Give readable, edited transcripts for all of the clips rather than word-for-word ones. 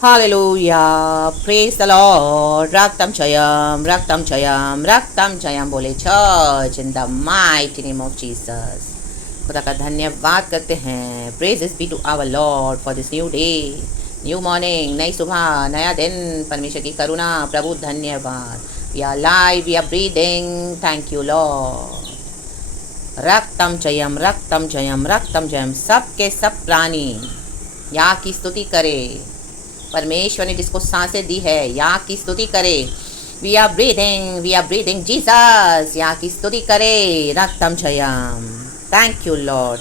Hallelujah. Praise the Lord. Raktam Chayam बोले church in the mighty name of Jesus. खुदा का धन्यवाद करते हैं. Praises be to our Lord for this new day, new morning, नई सुबह, नया दिन. परमेश्वर की करुणा, प्रभु धन्यवाद. We are alive, we are breathing. Thank you Lord. रक्तम चयम. सबके सब प्राणी या की स्तुति करे. परमेश्वर ने जिसको सांसें दी है या की स्तुति करे. वी आर ब्रीदिंग जीसस, या की स्तुति करे. रक्तम चयम. Thank you Lord.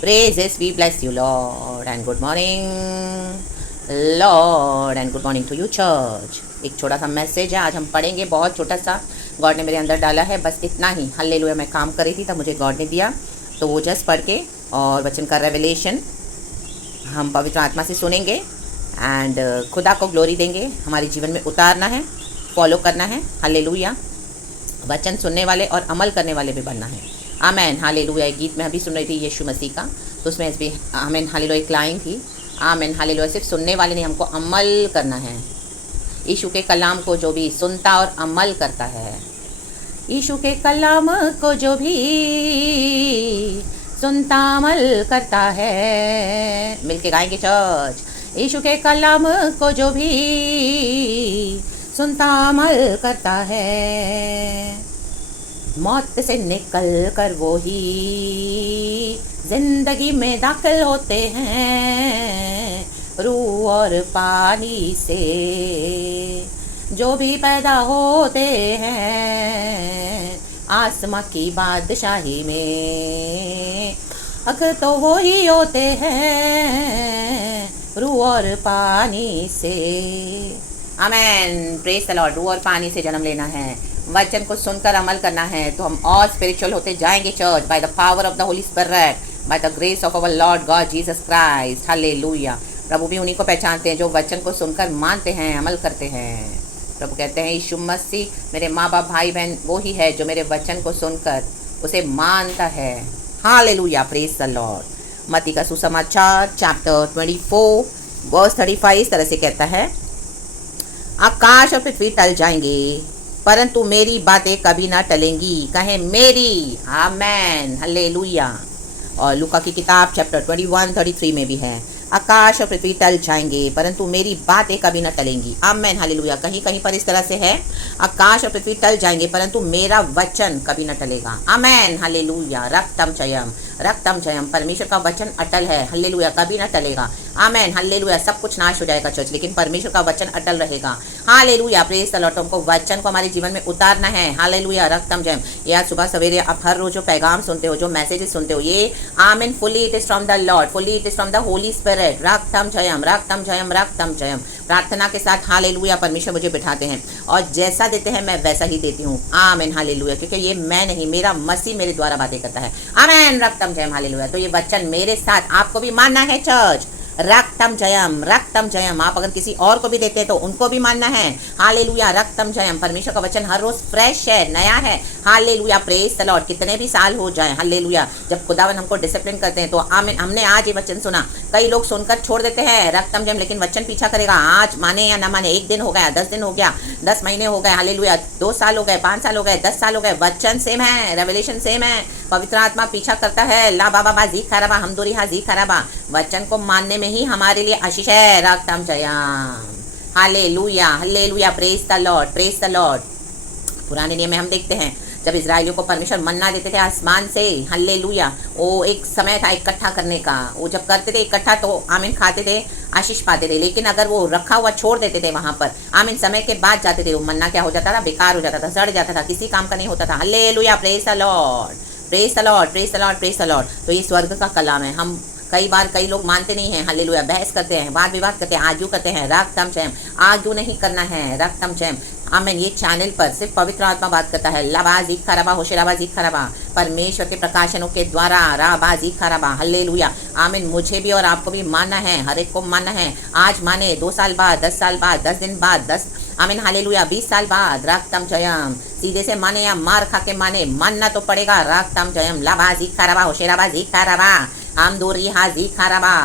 Praise, we bless you Lord. And good morning Lord, and good morning to you church. एक छोटा सा मैसेज है, आज हम पढ़ेंगे. बहुत छोटा सा गॉड ने मेरे अंदर डाला है, बस इतना ही. हालेलुया. मैं काम कर रही थी तब मुझे गॉड ने दिया, तो वो जस्ट पढ़ के और वचन का रेवलेशन हम पवित्र आत्मा से सुनेंगे एंड खुदा को ग्लोरी देंगे. हमारे जीवन में उतारना है, फॉलो करना है. हालेलुया. वचन सुनने वाले और अमल करने वाले भी बनना है. आमेन. हालेलुया. एक गीत में अभी सुन रही थी यीशु मसीह का, तो उसमें भी आमेन हालेलुया एक लाइन थी. Amen hallelujah. सिर्फ सुनने वाले नहीं, हमको अमल करना है. यीशु के कलाम को जो भी सुनता और अमल करता है, यीशु के कलाम को जो भी सुनता अमल करता है. मिलके गाएंगे चर्च. यीशु के कलाम को जो भी सुनता अमल करता है, मौत से निकल कर वो ही जिंदगी में दाखिल होते हैं. रूह और पानी से जो भी पैदा होते हैं, आसमां की बादशाही में अगर तो वो ही होते हैं. रूह और पानी से. आमेन. Praise the Lord. रूह और पानी से जन्म लेना है, वचन को सुनकर अमल करना है, तो हम और स्पिरिचुअल होते जाएंगे church. By the power of the Holy Spirit, by the grace of our Lord God Jesus Christ. Hallelujah. प्रभु भी उन्हीं को पहचानते हैं जो वचन को सुनकर मानते हैं, अमल करते हैं. प्रभु कहते हैं यीशु मसीह मेरे माँ बाप भाई बहन वो ही है जो मेरे वचन को सुनकर उसे मानता है. हालेलुया. Praise the Lord. मत्ती का सुसमाचार चैप्टर 24 वर्स 35 इस तरह से कहता है, आकाश और पृथ्वी टल जाएंगे परंतु मेरी बातें कभी ना टलेंगी. कहें मेरी. आमेन. हालेलुया. और लूका की किताब चैप्टर 21:33 में भी है, आकाश और पृथ्वी टल जाएंगे परंतु मेरी बातें कभी न टलेंगी. आमेन. हालेलुया. कहीं कहीं पर इस तरह से है, आकाश और पृथ्वी टल जाएंगे परंतु मेरा वचन कभी न टलेगा. आमेन. हालेलुया. रक्तम चयम. परमेश्वर का वचन अटल है. हालेलुया. कभी न टलेगा. आमेन. हालेलुया. सब कुछ नाश हो जाएगा चर्च, लेकिन परमेश्वर का वचन अटल रहेगा. हालेलुया. Praise the Lord. तुमको वचन को हमारे जीवन में उतारना है. हालेलुया. रक्तम चयम. या सुबह सवेरे आप हर रोज जो पैगाम सुनते हो, जो मैसेजेस सुनते हो, ये amen fully it is from the Lord, fully it is from the Holy Spirit. रक्तम चयम. प्रार्थना के साथ हालेलुया परमेश्वर मुझे बिठाते हैं और जैसा देते हैं मैं वैसा ही देती हूँ. आमेन. हालेलुया. क्योंकि ये मैं नहीं, मेरा मसीह मेरे द्वारा बातें करता है. आमेन. रक्तम चयम. हालेलुया. तो ये वचन मेरे साथ आपको भी मानना है चर्च. रक्तम जयम. आप अगर किसी और को भी देते हैं तो उनको भी मानना है. हालेलुया. रक्तम जयम. परमेश्वर का वचन हर रोज फ्रेश है, नया है. हालेलुया. Praise the Lord. कितने भी साल हो जाए, हालेलुया, जब खुदावन हमको डिसिप्लिन करते हैं तो आमीन. हमने आज ये वचन सुना, कई लोग सुनकर छोड़ देते हैं रक्तम जयम, लेकिन वचन पीछा करेगा. आज माने या ना माने, 1 दिन हो गया, 10 दिन हो गया, 10 महीने हो गए, हालेलुया, 2 साल हो गए, 5 साल हो गए, 10 साल हो गए, वचन सेम है, रेवलेशन सेम है. पवित्र आत्मा पीछा करता है. ला बाबा जी खराबा, हम दूरी जी खराबा. वचन को मानने में ही हमारे लिए आशीष है. रक्तम जयम. Hallelujah. Hallelujah. Praise the Lord. पुराने नियम में हम देखते हैं जब इजराइलियों को परमेश्वर मन्ना देते थे आसमान से. हालेलुया. वो एक समय था इकट्ठा करने का. वो जब करते थे इकट्ठा तो आमीन खाते थे, आशीष पाते थे. लेकिन अगर वो रखा हुआ छोड़ देते थे वहां पर, आमीन, समय के बाद जाते थे, वो मन्ना क्या हो जाता था? बेकार हो जाता था, सड़ जाता था, किसी काम का नहीं होता था. हालेलुया. Praise the Lord. तो ये स्वर्ग का कलाम है. हम कई लोग मानते नहीं हैं. हालेलुया. बहस करते हैं, वाद विवाद करते हैं, आर्ग्यू करते हैं. रक्तम चयम. आर्ग्यू नहीं करना है. रक्तम चयम. आमीन. ये चैनल पर सिर्फ पवित्र आत्मा बात करता है. लाबाजी खराबा, होशेराबाजी खराबा, परमेश्वर के प्रकाशनों के द्वारा राबाजी खराबा. हालेलुया. आमीन. मुझे भी और आपको भी मानना है, हर एक को मानना है. आज माने, 2 साल बाद, 10 साल बाद, 10 दिन बाद, 10 आमीन हालेलुया 20 साल बाद रक्तम जयम सीधे से माने या मार खा के माने, मानना तो पड़ेगा रक्तम जयम लाभाजी खराबा होशेराबाजी खराबा हम दूरी हाजी खराबा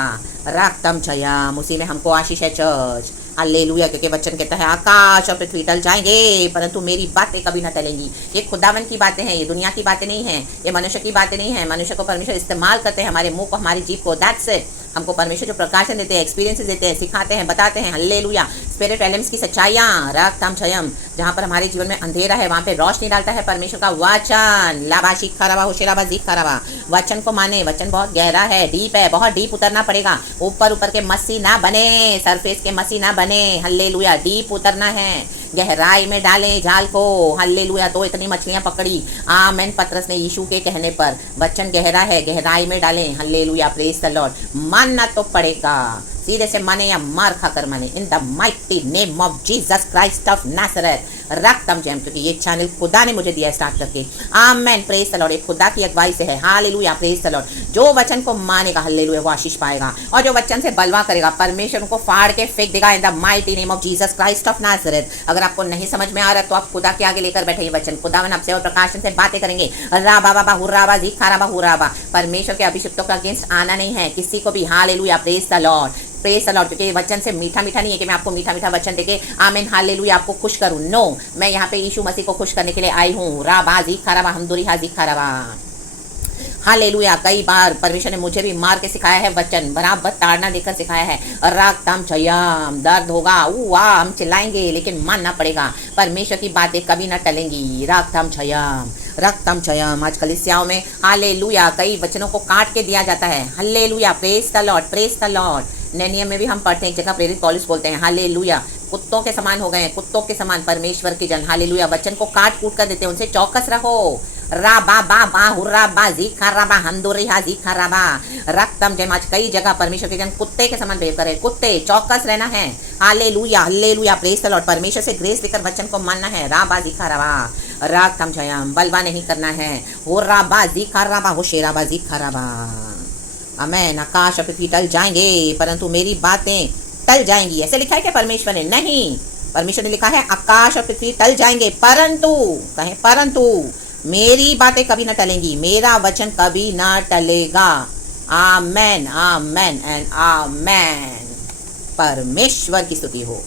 रक्तम छयाम, उसी में हमको आशीष है चर्च। हालेलुया, क्योंकि वचन कहता है आकाश और पृथ्वी टल जाएंगे परंतु मेरी बातें कभी ना टलेंगी। ये खुदावन की बातें हैं, ये दुनिया की बातें नहीं हैं, ये मनुष्य की बातें नहीं हैं। मनुष्य को परमेश्वर इस्तेमाल करते हैं, हमारे मुंह को, हमारी जीभ को, दैट्स इट। हमको परमेश्वर जो प्रकाशन देते हैं, एक्सपीरियंसेस देते हैं, सिखाते हैं, बताते हैं। हालेलुया, स्पिरिट एलिमेंट्स की सच्चाइयाँ रक्तम छयम, जहाँ पर हमारे जीवन में अंधेरा है वहाँ पे रोशनी डालता है परमेश्वर का वचन। लाबाशी खराबा होशेराबा जी खराबा, वचन को माने। वचन बहुत गहरा है, डीप है, बहुत डीप उतरना पड़ेगा। ऊपर ऊपर के मसी ना बने, सरफेस के मसी ना बने। हल्लेलुया, डीप उतरना है, गहराई में डालें जाल को। हल्लेलुया, तो इतनी मछलियां पकड़ी। आमेन, पतरस ने यीशु के कहने पर वचन गहरा है, गहराई में डालें। Hallelujah, praise the Lord. मानना तो पड़ेगा, सीधे से माने या मार खाकर माने। In the mighty name of Jesus Christ of Nazareth रक्तम जैम, क्योंकि ये चैनल खुदा ने मुझे दिया स्टार्ट करके। Amen, praise the Lord. एक खुदा की अगुवाई से है। Hallelujah, praise the Lord. जो वचन को मानेगा, हल्लेलुया, वो आशीष पाएगा। और जो वचन से बलवा करेगा, परमेश्वर उनको फाड़ के फेंक देगा। In the mighty name of Jesus Christ of Nazareth. अगर आपको नहीं समझ में आ रहा तो आप खुदा के आगे लेकर बैठे। ये वचन खुदावन आपसे और प्रकाशन से बातें करेंगे। राबा बाबा हुर्राबा जी खाराबा हुर्राबा। परमेश्वर के अभिषिक्तों का अगेंस्ट आना नहीं है किसी को भी। Hallelujah, praise the Lord, praise the Lord. क्योंकि वचन से मीठा मीठा नहीं है कि मैं आपको मीठा मीठा वचन देके आमीन हालेलुया आपको खुश करूं। नो, मैं यहाँ पे यीशु मसीह को खुश करने के लिए आई हूँ। राबा जी खाराबा हमदुरी हाजी खाराबा। हालेलुया, कई बार परमेश्वर ने मुझे भी मार के सिखाया है वचन, बराबर ताड़ना देकर सिखाया है। रागताम छयाम, दर्द होगा, वाह, हम चिल्लाएंगे लेकिन मानना पड़ेगा। परमेश्वर की बातें कभी ना टलेंगी। रागताम छयाम, रक्तम छयम। आज कलीसियाओं में हालेलुया कई वचनों को काट के दिया जाता है। Hallelujah, praise the Lord, praise the Lord. नए नियम में भी हम पढ़ते हैं, एक जगह प्रेरित पौलुस बोलते हैं हालेलुया, कुत्तों के समान हो गए हैं, कुत्तों के समान परमेश्वर के जन। हालेलुया, वचन को काट कूट कर देते हैं, उनसे चौकस रहो। राबा बा बा हुर्राबा जी खराबा हमदुरी हा जी खराबा रक्तम जय। आज कई जगह परमेश्वर के जन कुत्ते के समान बिहेव करे। कुत्ते, चौकस रहना है। Hallelujah, hallelujah, praise the Lord. परमेश्वर से ग्रेस लेकर वचन को मानना है। राबा जी खराबा रक्तम जयम, बलवा नहीं करना है। हुर्राबा जी खराबा होशेराबा जी खराबा। आमेन। आकाश और पृथ्वी टल जाएंगे परंतु मेरी बातें टल जाएंगी। ऐसे लिखा है क्या परमेश्वर ने? नहीं, परमेश्वर ने लिखा है आकाश और पृथ्वी टल जाएंगे परंतु, कहें परंतु मेरी बातें कभी ना टलेंगी, मेरा वचन कभी ना टलेगा। आमेन, आमेन एंड आमेन। परमेश्वर की स्तुति हो,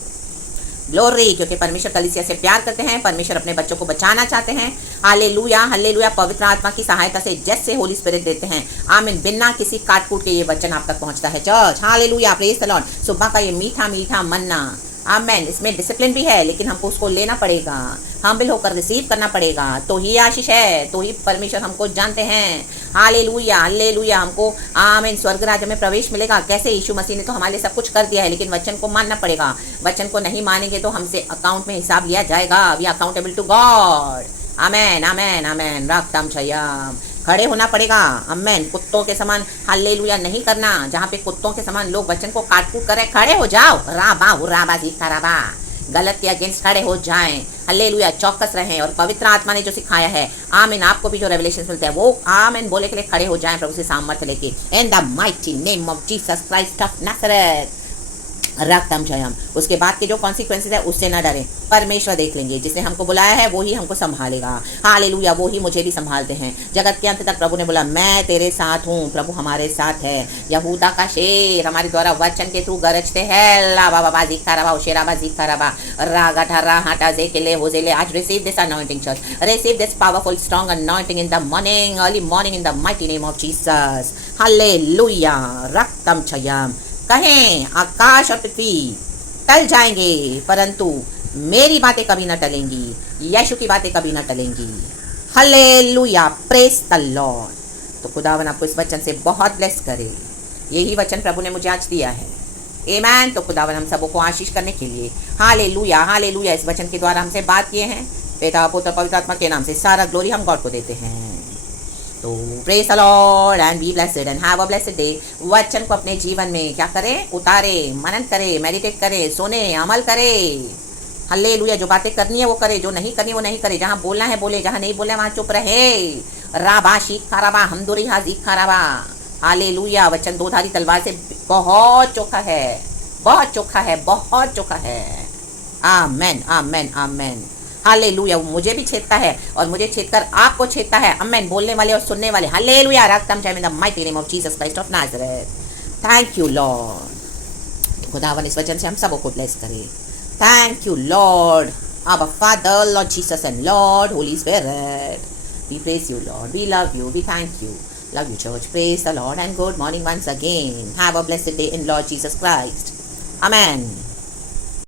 ग्लोरी। क्योंकि परमेश्वर कलीसिया से प्यार करते हैं, परमेश्वर अपने बच्चों को बचाना चाहते हैं। Hallelujah, hallelujah. पवित्र आत्मा की सहायता से जैसे होली स्पिरिट देते हैं। आमीन, बिना किसी काट कूट के ये वचन आप तक पहुंचता है church. Hallelujah, praise the Lord. सुबह का ये मीठा मीठा मन्ना, आमेन, इसमें डिसिप्लिन भी है लेकिन हमको उसको लेना पड़ेगा, हम्बल होकर रिसीव करना पड़ेगा, तो ही आशीष है, तो ही परमेश्वर हमको जानते हैं। Hallelujah, hallelujah. हमको आमीन स्वर्ग राज्य में प्रवेश मिलेगा। कैसे? यीशु मसीह ने तो हमारे लिए सब कुछ कर दिया है लेकिन वचन को मानना पड़ेगा। वचन को नहीं मानेंगे तो हमसे अकाउंट में हिसाब लिया जाएगा। We are accountable to God. Amen, amen, amen. रक्तम छयम, खड़े होना पड़ेगा। आमेन, कुत्तों के समान हालेलुया नहीं करना। जहाँ पे कुत्तों के समान लोग वचन को काट कूट करे, खड़े हो जाओ। राबा हुर्राबा जी खराबा, गलत के अगेंस्ट खड़े हो जाएं। हालेलुया, चौकस रहें और पवित्र आत्मा ने जो सिखाया है, आमीन, आपको भी जो रेवलेशन मिलते हैं वो आमीन बोले के लिए खड़े हो जाएं प्रभु से सामर्थ्य लेके। In the mighty name of Jesus Christ of Nazareth रक्तम जयम। उसके बाद के जो कॉन्सिक्वेंसेज है उससे ना डरें, परमेश्वर देख लेंगे। जिसने हमको बुलाया है वो ही हमको संभालेगा। हालेलुया, वो ही मुझे भी संभालते हैं। जगत के अंत तक प्रभु ने बोला मैं तेरे साथ हूँ। प्रभु हमारे साथ है। यहूदा का शेर हमारे द्वारा वचन के थ्रू गरजते हैं। लाबा बाबा जी खराबा शेराबा जी खराबा रागा ठर्रा हाटा जे के ले हो जे ले। आज receive this anointing church, receive this powerful strong anointing in the morning, early morning in the mighty name of Jesus. Hallelujah, रक्तम छयम। कहें आकाश और पृथ्वी टल जाएंगे परंतु मेरी बातें कभी ना टलेंगी। यीशु की बातें कभी ना टलेंगी। Hallelujah, praise the Lord. तो खुदावन आपको इस वचन से बहुत ब्लेस करे। यही वचन प्रभु ने मुझे आज दिया है। आमीन। तो खुदावन हम सबों को आशीष करने के लिए हालेलुया, हालेलुया इस वचन के द्वारा हमसे बात किए हैं। पिता पुत्र पवित्र आत्मा के नाम से सारा ग्लोरी हम गॉड को देते हैं। तो praise the Lord and be blessed and have a blessed day. वचन को अपने जीवन में क्या करें? उतारे, मनन करे, मेडिटेट करे, सुने, अमल करे। हालेलुया, जो बातें करनी है वो करे, जो नहीं करनी वो नहीं करे। जहाँ बोलना है बोले, जहाँ नहीं बोलना है वहाँ चुप रहे। राबा शीख खराबा हमदुरी हाजी खराबा। हालेलुया, वचन दो धारी तलवार से बहुत चोखा है, बहुत चोखा है, बहुत चोखा है। आमेन, आमेन, आमेन। हालेलुया, वो मुझे भी छेदता है और मुझे छेदकर आपको छेदता है। आमेन। बोलने वाले और सुनने वाले, हालेलुया। रखतम in the mighty name of Jesus Christ of Nazareth. Thank you Lord. खुदावन इस वचन से हम सबको ब्लेस करे। Thank you Lord, Abba Father, Lord Jesus and Lord Holy Spirit. We praise you, Lord. We love you. We thank you. Love you, church. Praise the Lord and good morning once again. Have a blessed day in Lord Jesus Christ. Amen.